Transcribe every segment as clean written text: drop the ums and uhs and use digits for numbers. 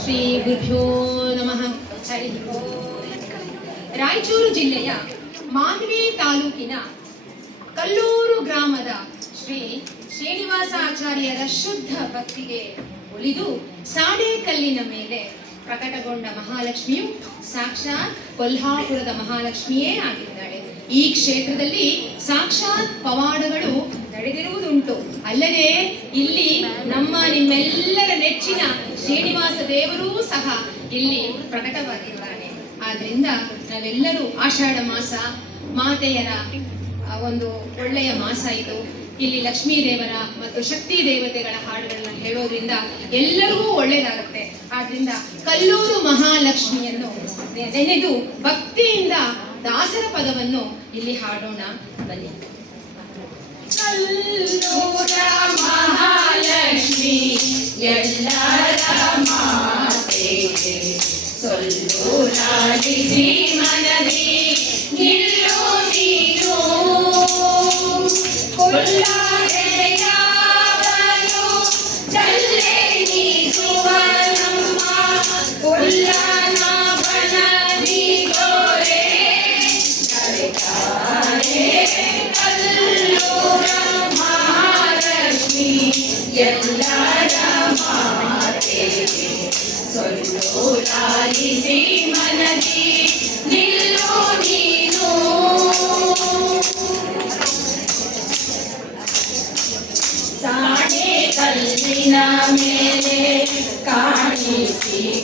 ಶ್ರೀ ಗುರುಭ್ಯೋ ನಮಃ. ಹರಿ ಓಂ. ರಾಯಚೂರು ಜಿಲ್ಲೆಯ ಮಾನ್ವಿ ತಾಲೂಕಿನ ಕಲ್ಲೂರು ಗ್ರಾಮದ ಶ್ರೀ ಶ್ರೀನಿವಾಸ ಆಚಾರ್ಯರ ಶುದ್ಧ ಭಕ್ತಿಗೆ ಒಲಿದು ಸಾಣೇಕಲ್ಲಿನ ಮೇಲೆ ಪ್ರಕಟಗೊಂಡ ಮಹಾಲಕ್ಷ್ಮಿಯು ಸಾಕ್ಷಾತ್ ಕೊಲ್ಹಾಪುರದ ಮಹಾಲಕ್ಷ್ಮಿಯೇ ಆಗಿದ್ದಾಳೆ. ಈ ಕ್ಷೇತ್ರದಲ್ಲಿ ಸಾಕ್ಷಾತ್ ಪವಾಡಗಳು ನಡೆದಿರುವುದುಂಟು. ಅಲ್ಲದೆ ಇಲ್ಲಿ ನಿಮ್ಮೆಲ್ಲರ ನೆಚ್ಚಿನ ಶ್ರೀನಿವಾಸ ದೇವರೂ ಸಹ ಇಲ್ಲಿ ಪ್ರಕಟವಾಗಿದ್ದಾನೆ. ಆದ್ರಿಂದ ನಾವೆಲ್ಲರೂ ಆಷಾಢ ಮಾಸ ಮಾತೆಯರ ಒಂದು ಒಳ್ಳೆಯ ಮಾಸ ಇದು. ಇಲ್ಲಿ ಲಕ್ಷ್ಮೀ ದೇವರ ಮತ್ತು ಶಕ್ತಿ ದೇವತೆಗಳ ಹಾಡುಗಳನ್ನ ಹೇಳೋದ್ರಿಂದ ಎಲ್ಲರಿಗೂ ಒಳ್ಳೇದಾಗುತ್ತೆ. ಆದ್ರಿಂದ ಕಲ್ಲೂರು ಮಹಾಲಕ್ಷ್ಮಿಯನ್ನು ನೆನೆದು ಭಕ್ತಿಯಿಂದ ದಾಸರ ಪದವನ್ನು ಇಲ್ಲಿ ಹಾಡೋಣ. ಬನ್ನಿ. ಕಲ್ಲೂರ ಮಹಾಲಕ್ಷ್ಮಿ ಎಲ್ಲರ ಮಾತೆ, ಸೊಲ್ಲೂರಾಡಿಸಿ ಮನದಿ ನಿಲ್ಲು ನೀನು, ಕೊಲ್ಲಾರೆಯಾವನು ಚಲ್ಲೆ ನೀ ಸುವನಮ್ಮ, ಕೊಲ್ಲನ ಬನದಿ ಗೋರೆ ಕರೆತಾರೆ. ಕಲ್ಲೂರ ಮಹಾಲಕ್ಷ್ಮಿ ಎಲ್ಲರ ಮಾತೆ, ಸೊಲ್ಲೂರಾಡಿಸಿ ಮನದಿ ನಿಲ್ಲು ನೀನು. ಸಾಣೇಕಲ್ಲಿನ ಮೇಲೆ ಕಾಣಿಸಿಕೊಂಡವಳೆ,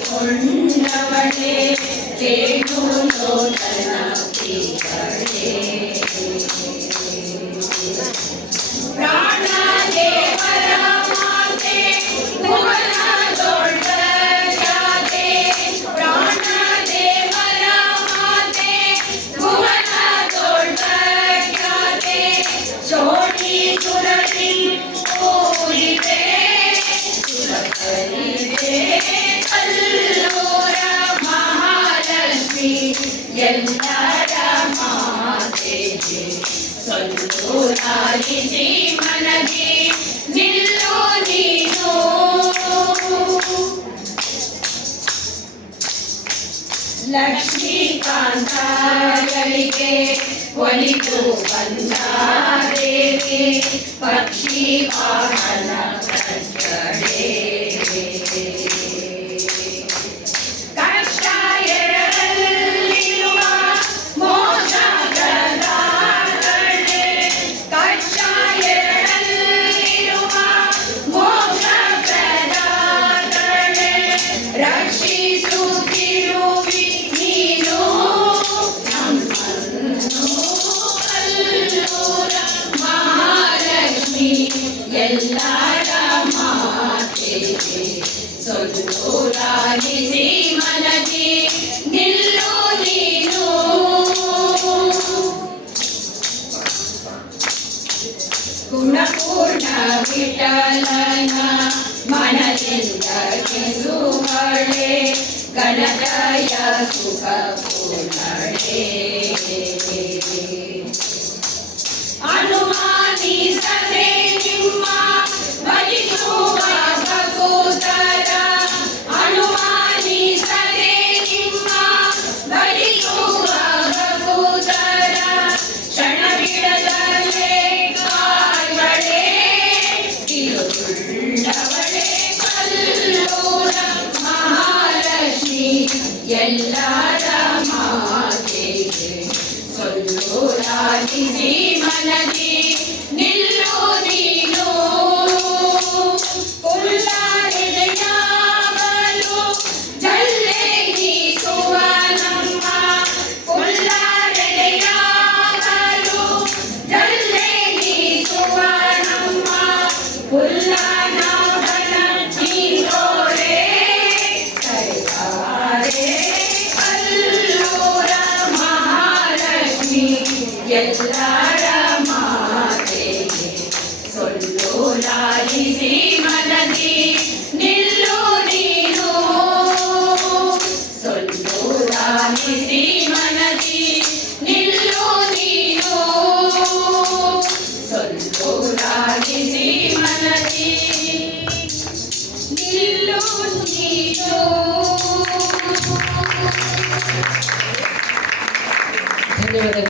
ರೇಣು ಲೋಲನ ಪ್ರಿಯಳೇ. ಪ್ರಾಣ ದೇವರ ಮಾತೆ ಭುವನ ದೊಡ್ಡಯಾದೆ, ಪ್ರಾಣ ದೇವರ ಮಾತೆ ಭುವನ ದೊಡ್ಡಯಾದೆ, ಚೋಡಿ ಸುರರಿ ಕೂಡಿದೆ ಸುರಕರಿದೆ. ಕಲ್ಲೂರ ಮಹಾಲಕ್ಷ್ಮಿ ಎಲ್ಲರ ಮಾತೆ, ಸೊಲ್ಲೂರಾಡಿಸಿ ಮನದಿ ನಿಲ್ಲು ನೀನು. ಲಕ್ಷ್ಮೀಕಾಂತಗಳಿಗೆ ಒಲಿದು ಬಂದ ದೇವಿ, ಪಕ್ಷಿ ವಾಹನ ಕಟ್ಟಳೆ. ಕಷ್ಟ ಎರಡಲ್ಲಿರುವ ಮೋಕ್ಷ ಪ್ರದಾತಳೆ, ಕಷ್ಟ ಎರಡಲ್ಲಿರುವ ಮೋಕ್ಷ ಪ್ರದಾತಳೆ. ರಕ್ಷಿಸುತ್ತಿರುವಿ ನೀನು ನಮ್ಮನ್ನು, ಕಲ್ಲೂರ ಮಹಾಲಕ್ಷ್ಮಿ ಎಲ್ಲರ ಮಾತೆ, ಸೊಲ್ಲೂರಾಡಿಸಿ ಮನದಿ ನಿಲ್ಲು ನೀನು. ಗುಣಪೂರ್ಣ ವಿಠಲನ ಮನದಿಂದ ಗೆಲುವಳೆ, ಗಣದಯ ಸುಖ ಪೂರ್ಣಳೆ. ಅನುಮಾನಿಸದೆ ನಿಮ್ಮ ಭಜಿಸುವ ಭಗೂತರ, ಅನುಮಾನಿಸದೆ ನಿಮ್ಮ ಭಜಿಸುವ ಭಗೂತರ, ಕ್ಷಣ ಬಿಡದಲ್ಲೇ ಕಾಲ್ವಳೆ ತಿರುಳ್ಳವಳೆ. ಕಲ್ಲೂರ ಮಹಾಲಕ್ಷ್ಮಿ ಎಲ್ಲರ ಮಾತೆ, ಸೊಲ್ಲೂರಾಡಿಸಿ ಮನದಿ ನಿಲ್ಲು ನೀನು. ಕೊಲ್ಲಾರೆಯಾವನು ಜಲ್ಲೆ ನೀ ಸುವನಮ್ಮ, ಕೊಲ್ಲಾರೆಯಾವನು ಜಲ್ಲೆ ನೀ ಸುವನಮ್ಮ, ಕೊಲ್ಲನ ಬನದಿ ಗೋರೆ ಕರೆತಾರೆ. ಕಲ್ಲೂರ ಮಹಾಲಕ್ಷ್ಮಿ ಎಲ್ಲರ ಮಾತೆ, ಸೊಲ್ಲೂರಾಡಿಸಿ ಮನದಿ ನಿಲ್ಲು ನೀನು, ಸೊಲ್ಲೂರಾಡಿಸಿ ಮನದಿ ನಿಲ್ಲು ನೀನು, ಸೊಲ್ಲೂರಾಡಿಸಿ ಮನದಿ ನಿಲ್ಲು. ನಿಲ್ಲು ನೀನು ಧನ್ಯವಾದ.